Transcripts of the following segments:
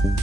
Hello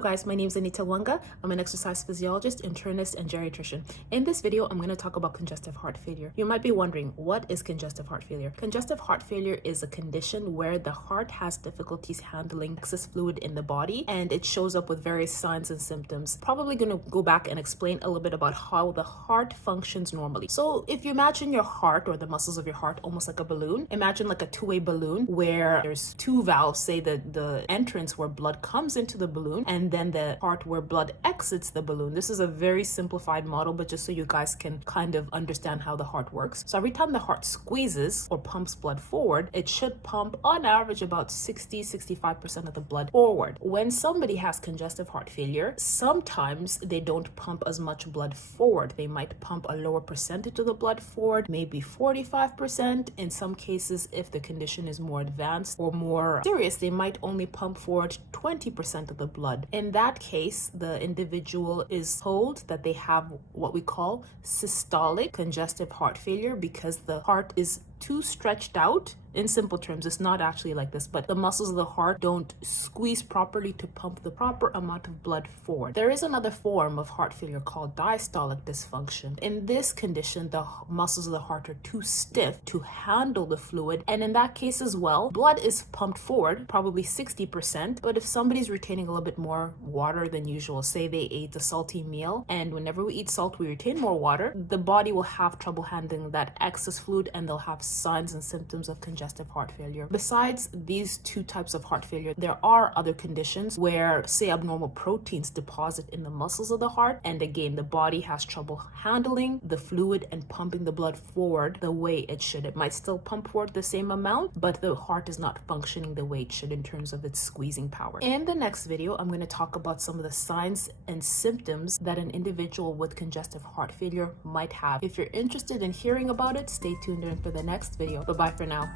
guys, my name is Anita Wanga. I'm an exercise physiologist, internist, and geriatrician. In this video, I'm going to talk about congestive heart failure. You might be wondering, what is congestive heart failure? Congestive heart failure is a condition where the heart has difficulties handling excess fluid in the body, and it shows up with various signs and symptoms. Probably going to go back and explain a little bit about how the heart functions normally. So if you imagine your heart or the muscles of your heart almost like a balloon, imagine like a two-way balloon where there's two valves, say the entrance where blood comes into the balloon, and then the part where blood exits the balloon. This is a very simplified model, but just so you guys can kind of understand how the heart works. So every time the heart squeezes or pumps blood forward, it should pump on average about 60-65% of the blood forward. When somebody has congestive heart failure, sometimes they don't pump as much blood forward. They might pump a lower percentage of the blood forward, maybe 45%. In some cases, if the condition is more advanced or more serious, they might only pump forward 20% of the blood. In that case, the individual is told that they have what we call systolic congestive heart failure because the heart is too stretched out. In simple terms, it's not actually like this, but the muscles of the heart don't squeeze properly to pump the proper amount of blood forward. There is another form of heart failure called diastolic dysfunction. In this condition, the muscles of the heart are too stiff to handle the fluid, and in that case as well, blood is pumped forward, probably 60%, but if somebody's retaining a little bit more water than usual, say they ate a salty meal, and whenever we eat salt, we retain more water, the body will have trouble handling that excess fluid, and they'll have signs and symptoms of congestive heart failure. Besides these two types of heart failure, there are other conditions where, say, abnormal proteins deposit in the muscles of the heart, and again, the body has trouble handling the fluid and pumping the blood forward the way it should. It might still pump forward the same amount, but the heart is not functioning the way it should in terms of its squeezing power. In the next video, I'm going to talk about some of the signs and symptoms that an individual with congestive heart failure might have. If you're interested in hearing about it, stay tuned in for the next video. Bye-bye for now.